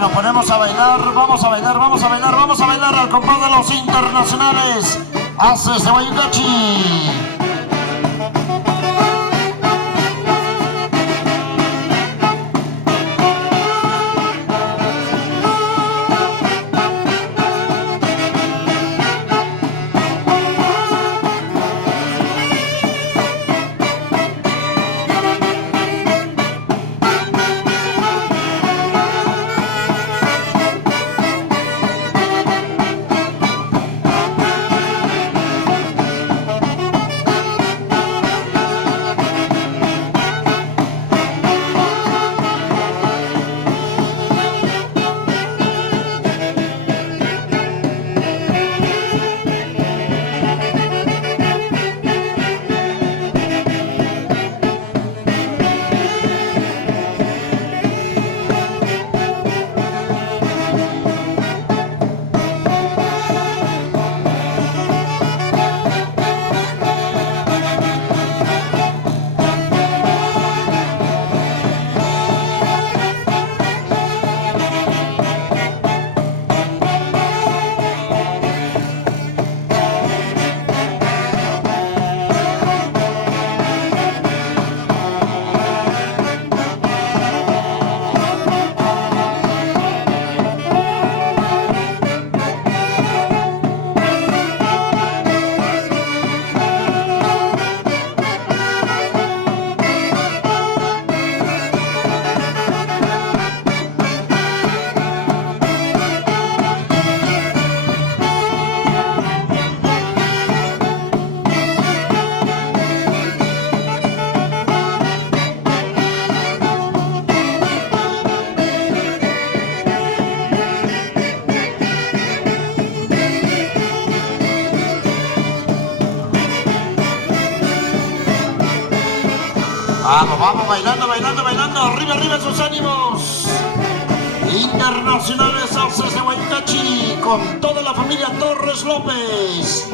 Nos ponemos a bailar, vamos a bailar, vamos a bailar, vamos a bailar al compás de los internacionales. Haces de Guayucachi. Vamos, vamos, bailando, bailando, bailando. Arriba, arriba sus ánimos. Internacionales Haces de Guayucachi con toda la familia Torres López.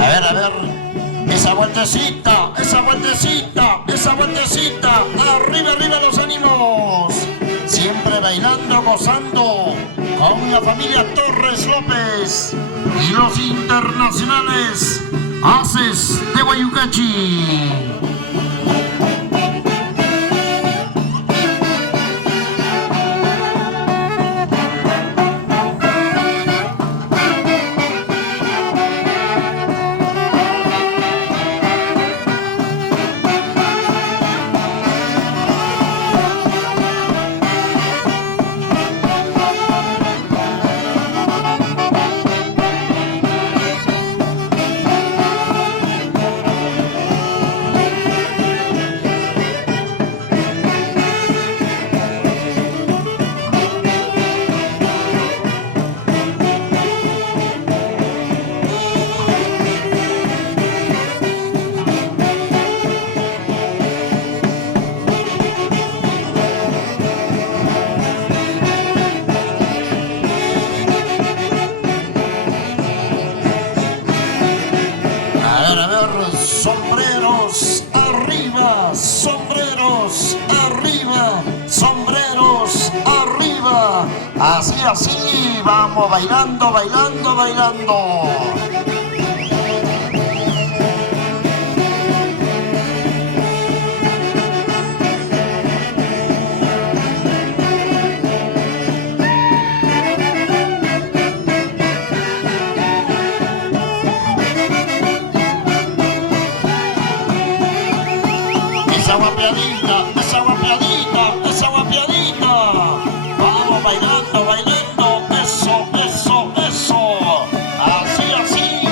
A ver, esa vueltecita, esa vueltecita, esa vueltecita, arriba, arriba los ánimos, siempre bailando, gozando, con la familia Torres López y los internacionales Haces de Guayucachi. sombreros arriba, sombreros arriba. Así, así, vamos bailando, bailando, bailando. Esa guapiadita, esa guapiadita, esa guapiadita. Vamos bailando, bailando. Eso, eso, eso. Así, así.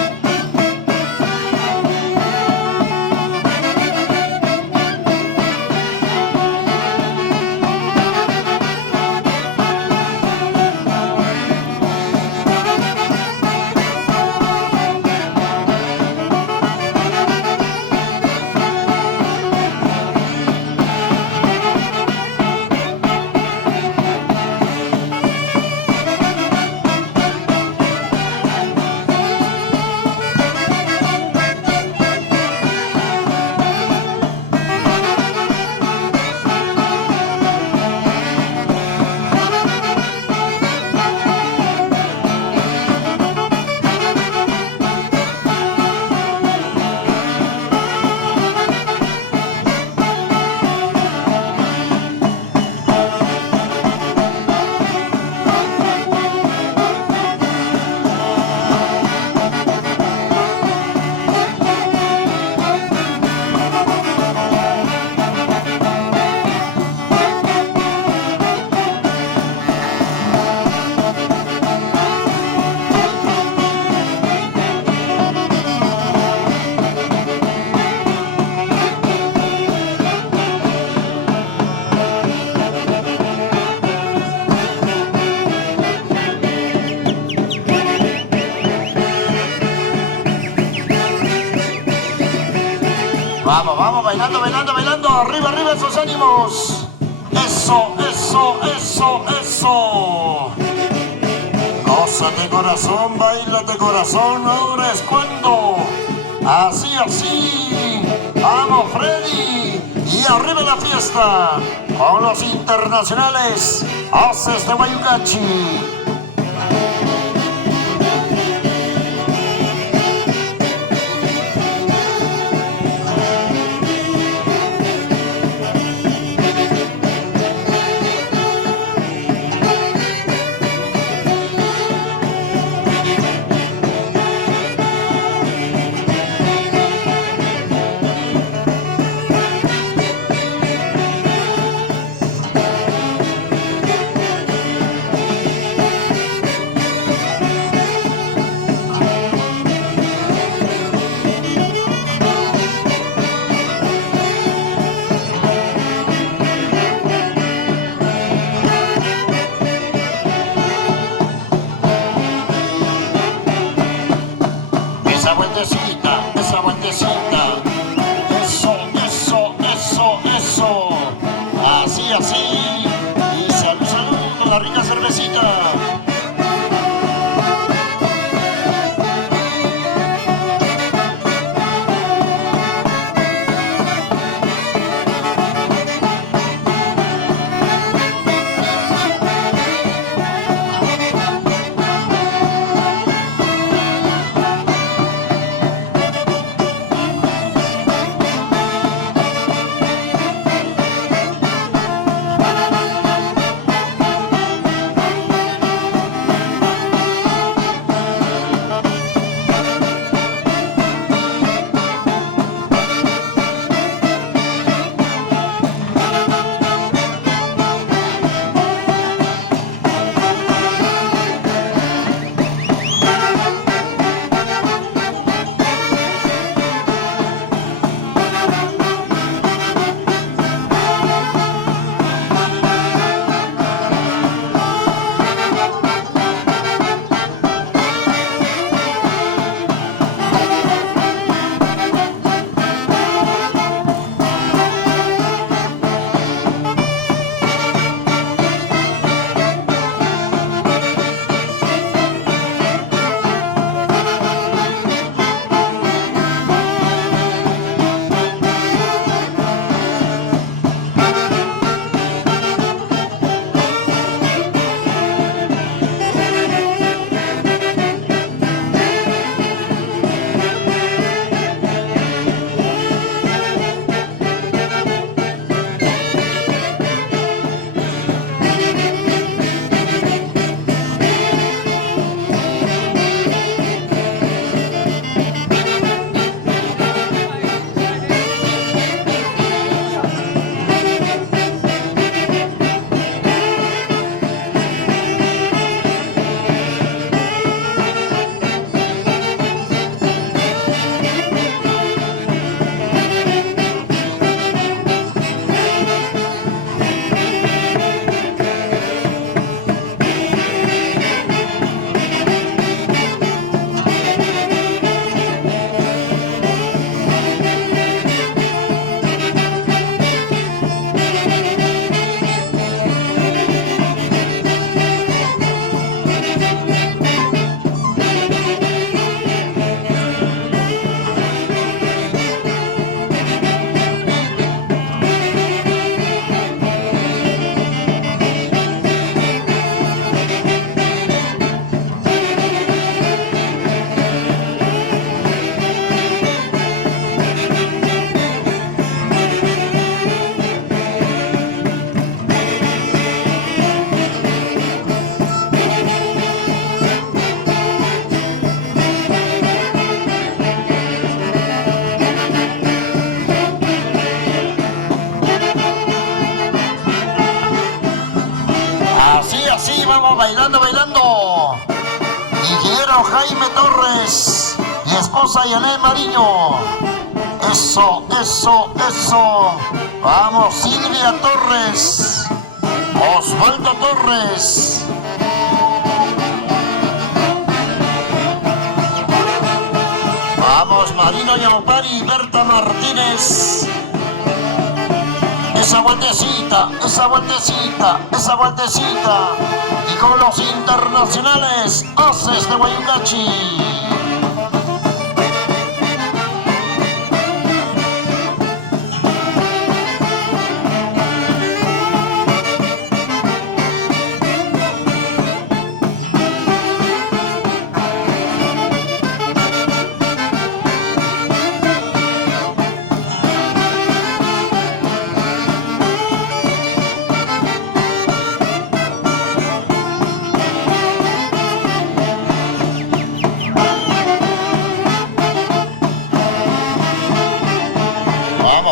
Vamos, vamos, bailando, bailando, bailando. Arriba, arriba esos ánimos. Eso, eso, eso, eso. Gózate corazón, bailate corazón. Ahora es cuando. Así, así. Vamos, Freddy. Y arriba la fiesta. Con los internacionales. Haces de Guayucachi. Esa vueltecita, esa vueltecita. Eso, eso, eso, eso. Así, así. Y salud, salud con la rica cervecita. sí, vamos bailando, bailando. Ingeniero Jaime Torres y esposa Yané Mariño. Eso, eso, eso. Vamos, Silvia Torres. Osvaldo Torres. Vamos, Marino Yaupari, Berta Martínez. Esa vueltecita, esa vueltecita, esa vueltecita. Y con los internacionales, Haces de Guayucachi.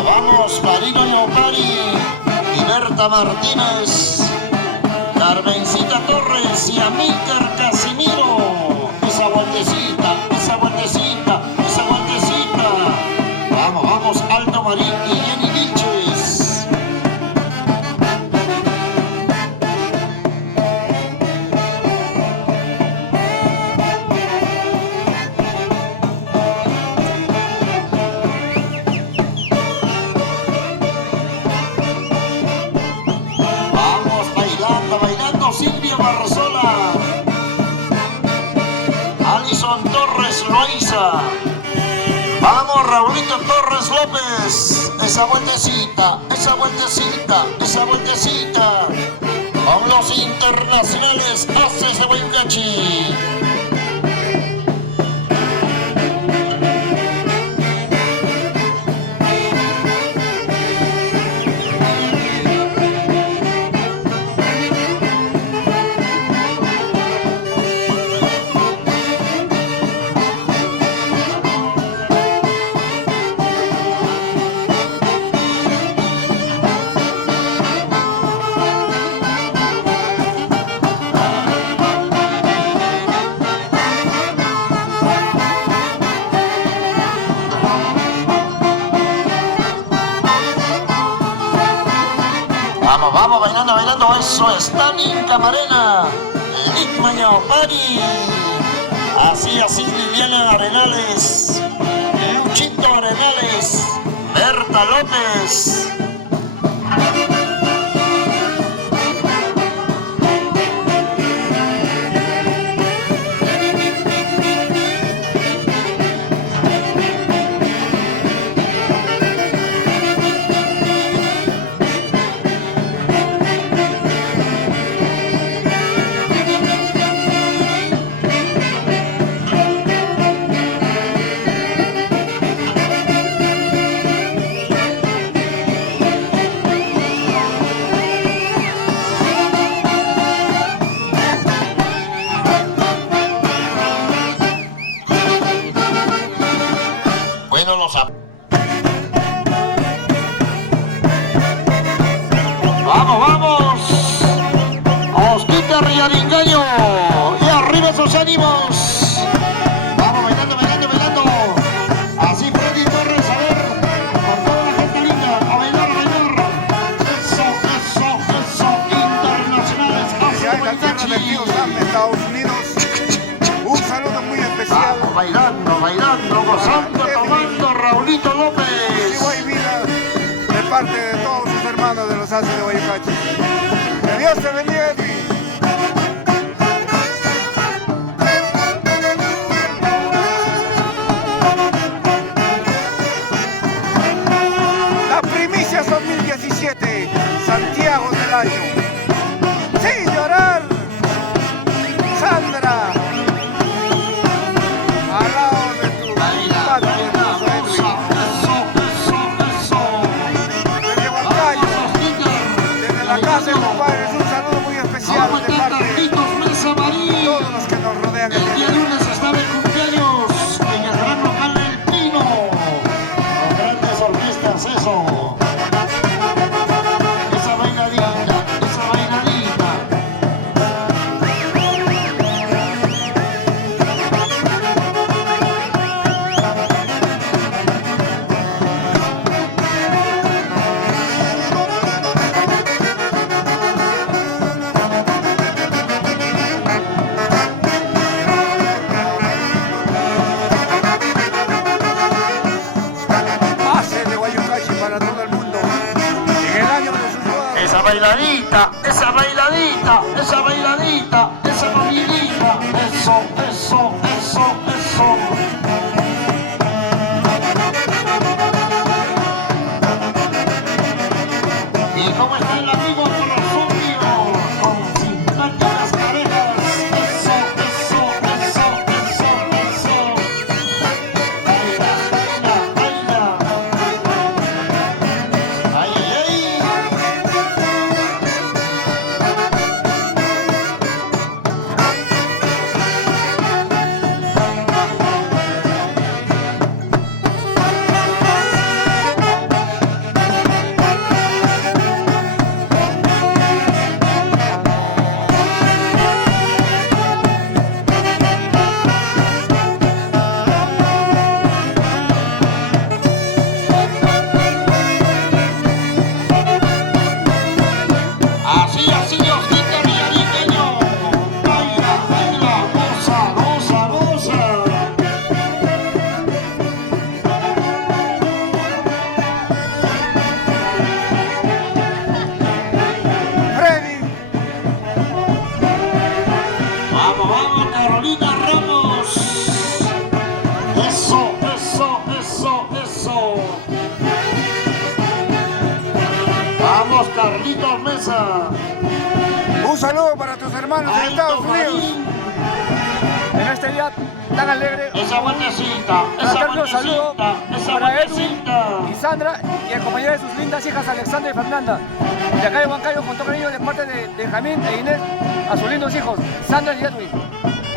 Vamos, Marino Yaupari y Berta Martínez, Carmencita Torres y Amílcar Casimiro. Esa vueltecita, esa vueltecita, esa vueltecita. Vamos, vamos, Alto Marín y Jenny Vilches. Silvia Barzola, Alison Torres Loaiza. Vamos, Raulito Torres López. Esa vueltecita, esa vueltecita, esa vueltecita. Con los internacionales Haces de Guayucachi. Vamos, vamos, bailando, bailando, eso es Tanin Camarena, Enigma Yaupari, así, así, Liliana Arenales, Luchito Arenales, Berta López. Vamos, vamos. Osquita Rialingaño. Y arriba esos ánimos. Vamos, bailando, bailando, bailando. Así Freddy Torres, a ver. Con toda la gente linda. A bailar, a bailar. Eso, eso, eso. Internacionales. Y hay la tierra de Tío Sam de Estados Unidos. Un saludo muy especial. Vamos, bailando, bailando, gozando, tomando. Raulito López. De parte de todos sus hermanos de los Haces de Guayucachi. Que Dios te bendiga, Edwin. La primicia 2017, Santiago del año. Sin llorar, Sandra. Al lado de tu padre, hermoso Edwin. La casa de compadres, un saludo muy especial. esa bailadita, esa bailadita, esa bailadita, esa movidita. Eso, eso, eso, eso. ¿Y cómo está el amigo Rosumbio? Con simpáticas parejas. Eso, eso, eso, eso, eso. Baila, baila, baila. Ay, ay, ay. Así, así, Osquita Villariqueño. Baila, baila, goza, goza, goza. Freddy, Vamos, vamos, Carolina Ramos. Eso, eso, eso, eso. Vamos, Carlitos Mesa. un saludo para tus hermanos en Alto Estados Unidos. Marín. En este día tan alegre, Esa vueltecita, esa fraterno saludo vueltecita, esa para Edwin vueltecita. y Sandra y acompañada de sus lindas hijas Alexandra y Fernanda. De acá de Huancayo, con todo cariño de parte de Benjamín e Inés, a sus lindos hijos, Sandra y Edwin.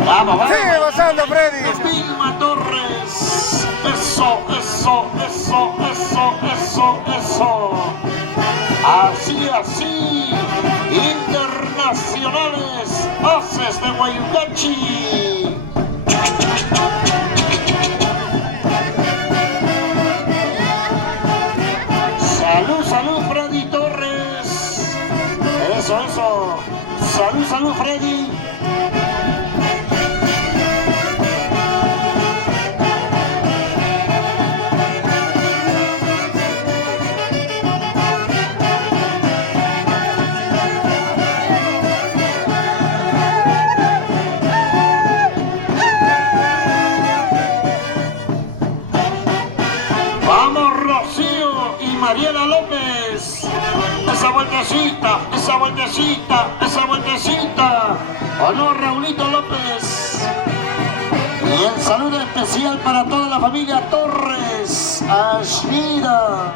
Vamos, vamos. Sigue gozando, Freddy. Vilma Torres. Eso, eso, eso, eso, eso, eso. Así, así. Internacionales. Haces de Guayucachi. Salud, salud, Freddy Torres. Eso, eso. Salud, salud, Freddy. Vamos, Rocío y Mariela López. Esa vueltecita, esa vueltecita, esa vueltecita. ¿O no, Raulito López? Y el saludo especial para toda la familia Torres. Ashmira.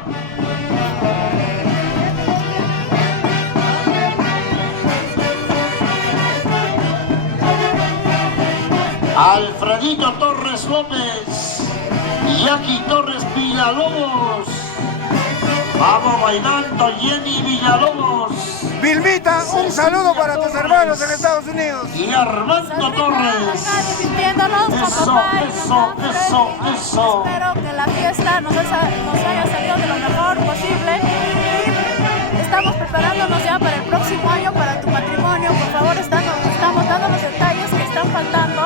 Alfredito Torres López. Jackie Torres Villalobos. Vamos bailando, Jenny Villalobos. Vilmita, un saludo para tus hermanos en Estados Unidos. Y Armando Torres. Acá divirtiéndonos con Eso, papá y eso, mamá, eso, Freddy. eso. Espero que la fiesta nos haya salido de lo mejor posible. Y estamos preparándonos ya para el próximo año, para tu matrimonio. Por favor, estamos dando los detalles que están faltando.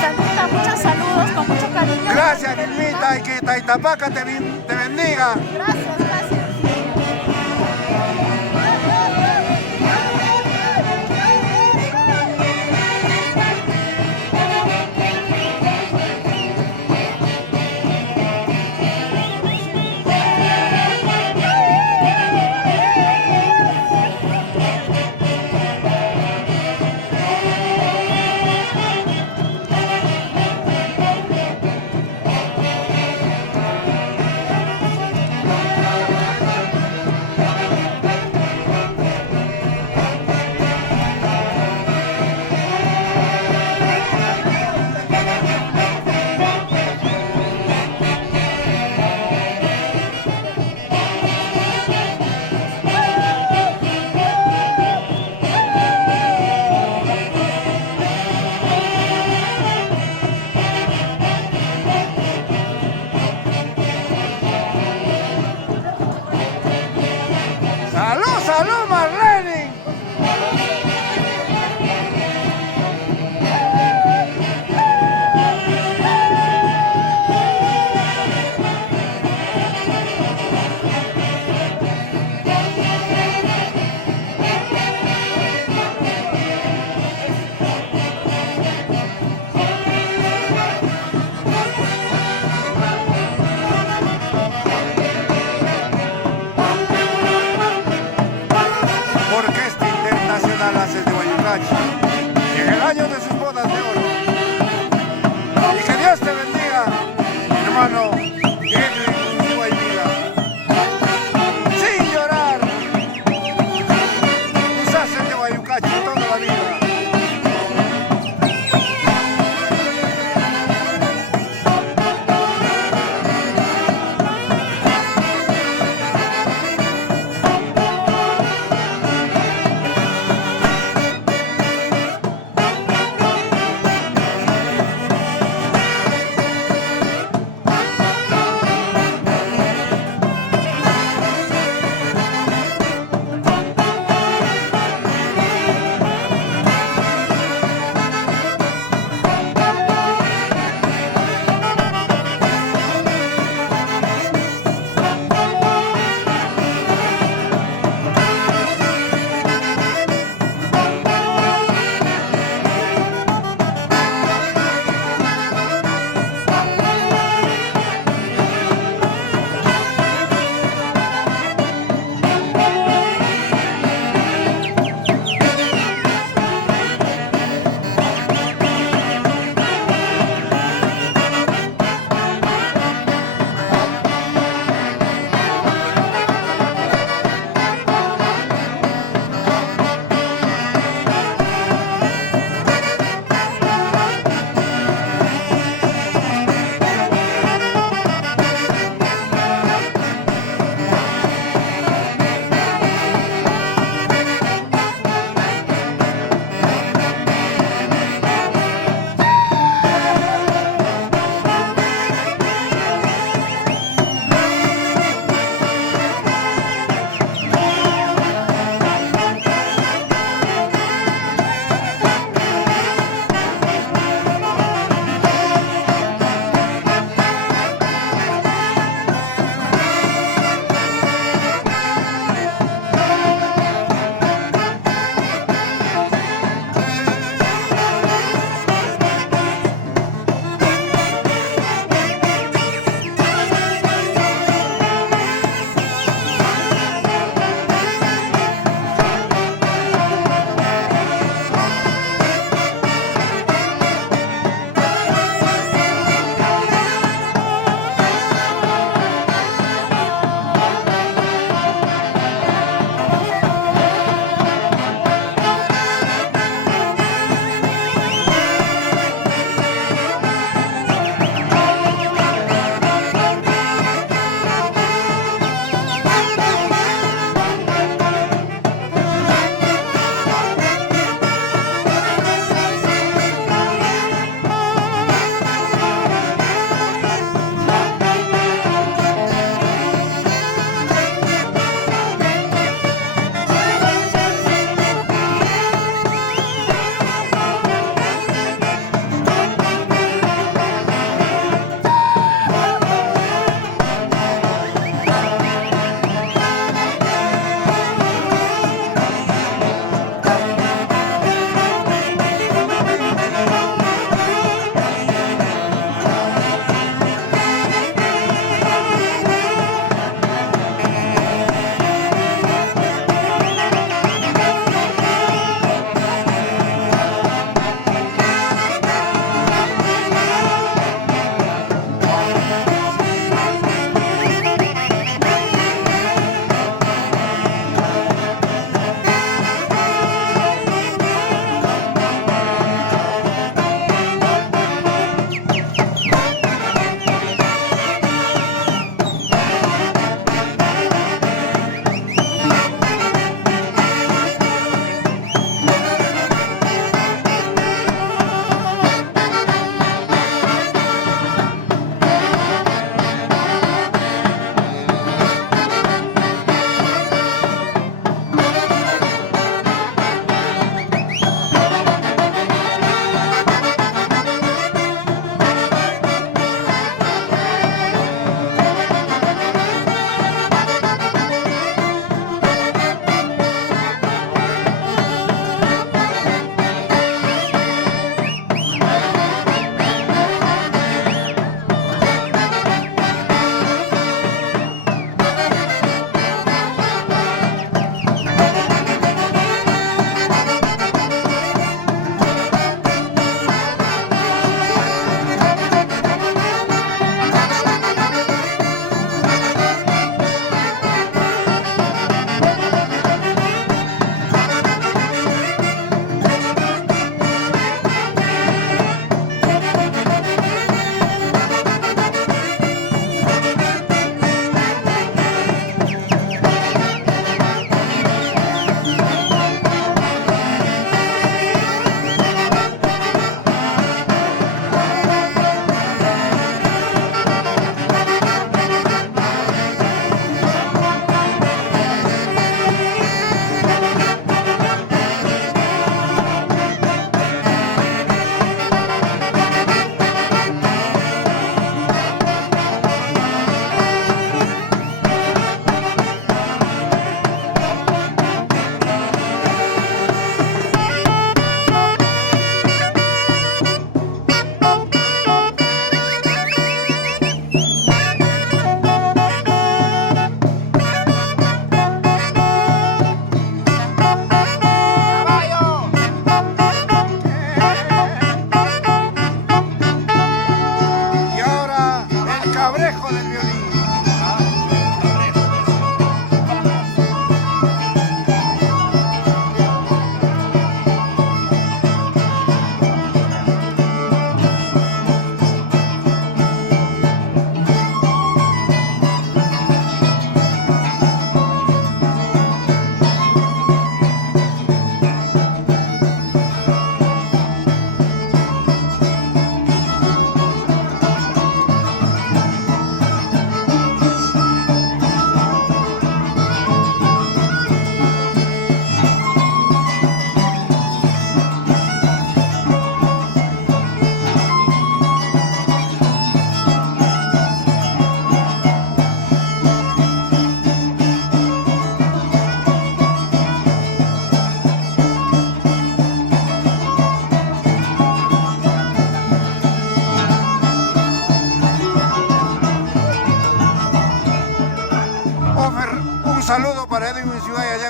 Sandrita, muchos saludos, con mucho cariño. Gracias, Vilmita, y que Taitapaca te bendiga. Gracias, gracias. ¡Salud, salud, Marlene!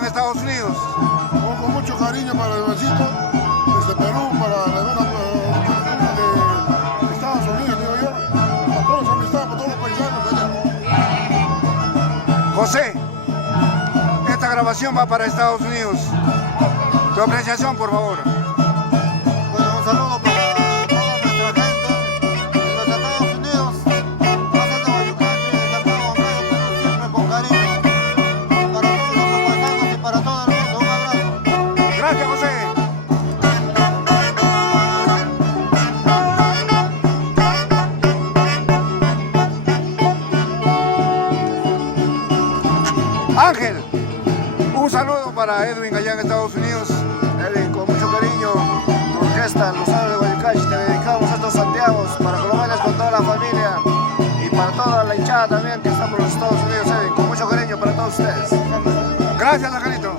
en Estados Unidos. Con mucho cariño para el Edwincito, desde Perú, para la hermana de Estados Unidos, Nueva York, para todos los amistades, para todos los paisanos de allá. José, esta grabación va para Estados Unidos. Tu apreciación, por favor. Bueno, un saludo para toda nuestra gente en los Estados Unidos, Casas de Guayucachi, de acá de Huancayo, Perú, siempre con cariño, para todos los paisanos y para todo el mundo. Un abrazo. Gracias, José. Ángel, un saludo para Edwin allá en Estados Unidos. Edwin, con mucho cariño, tu orquesta, Los Aros de Guayucachi, te dedicamos a estos Santiagos para que lo bailes con toda la familia y para toda la hinchada también que está por los Estados Unidos, Edwin, con mucho cariño para todos ustedes. Gracias, Angelito.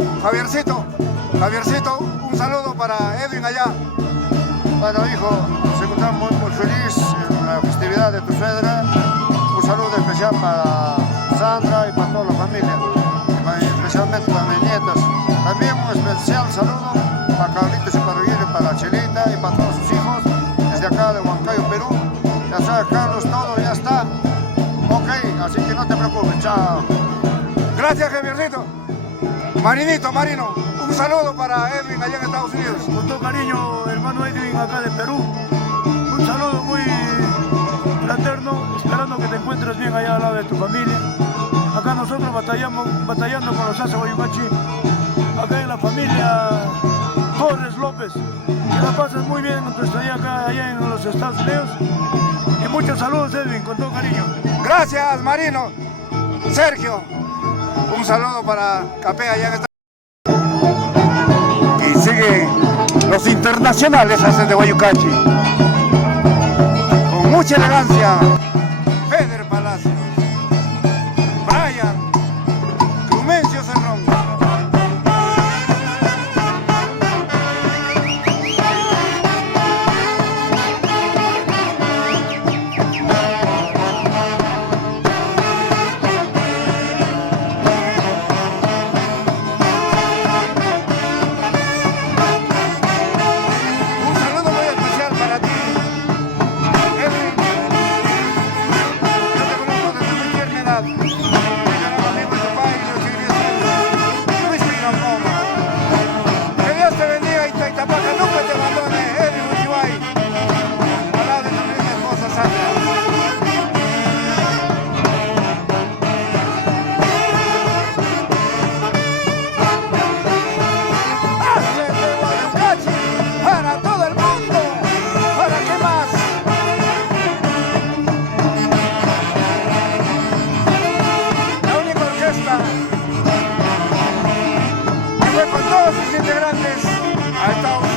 Javiercito, un saludo para Edwin allá. Bueno, hijo, nos encontramos muy feliz en la festividad de tu suegra. Un saludo especial para Sandra y para toda la familia, y especialmente para mis nietas. También un especial saludo para Carlitos y para Guillermo, para Chelita y para todos sus hijos, desde acá de Huancayo, Perú. Ya sabes, Carlos, todo ya está. Ok, así que no te preocupes, chao. Gracias, Javiercito. Marino, un saludo para Edwin allá en Estados Unidos. Con todo cariño, hermano Edwin, acá de Perú. Un saludo muy fraterno, esperando que te encuentres bien allá al lado de tu familia. Acá nosotros batallando con los Asa Guayucachi, acá en la familia Torres López. Que la pases muy bien en tu estadía acá, allá en los Estados Unidos. Y muchos saludos, Edwin, con todo cariño. Gracias, Marino. Sergio, un saludo para Capé allá en Estados Unidos. Y sigue los internacionales hacen de Guayucachi. Con mucha elegancia. Feder Palacios, Brian, Crumencio Cerrón. Un saludo muy especial para ti, Edwin. Yo te conozco desde muy tierna edad. Yo era amigo de tu padre y lo seguiré siendo. Luis Pinamoma. Que Dios te bendiga y Taitapaca nunca te abandone, Edwin Uchibay. Al lado de tu linda esposa Sandra. Hacen de Guayucachi para todo el mundo. ¿Para qué más? La única orquesta que fue con todos sus integrantes a Estados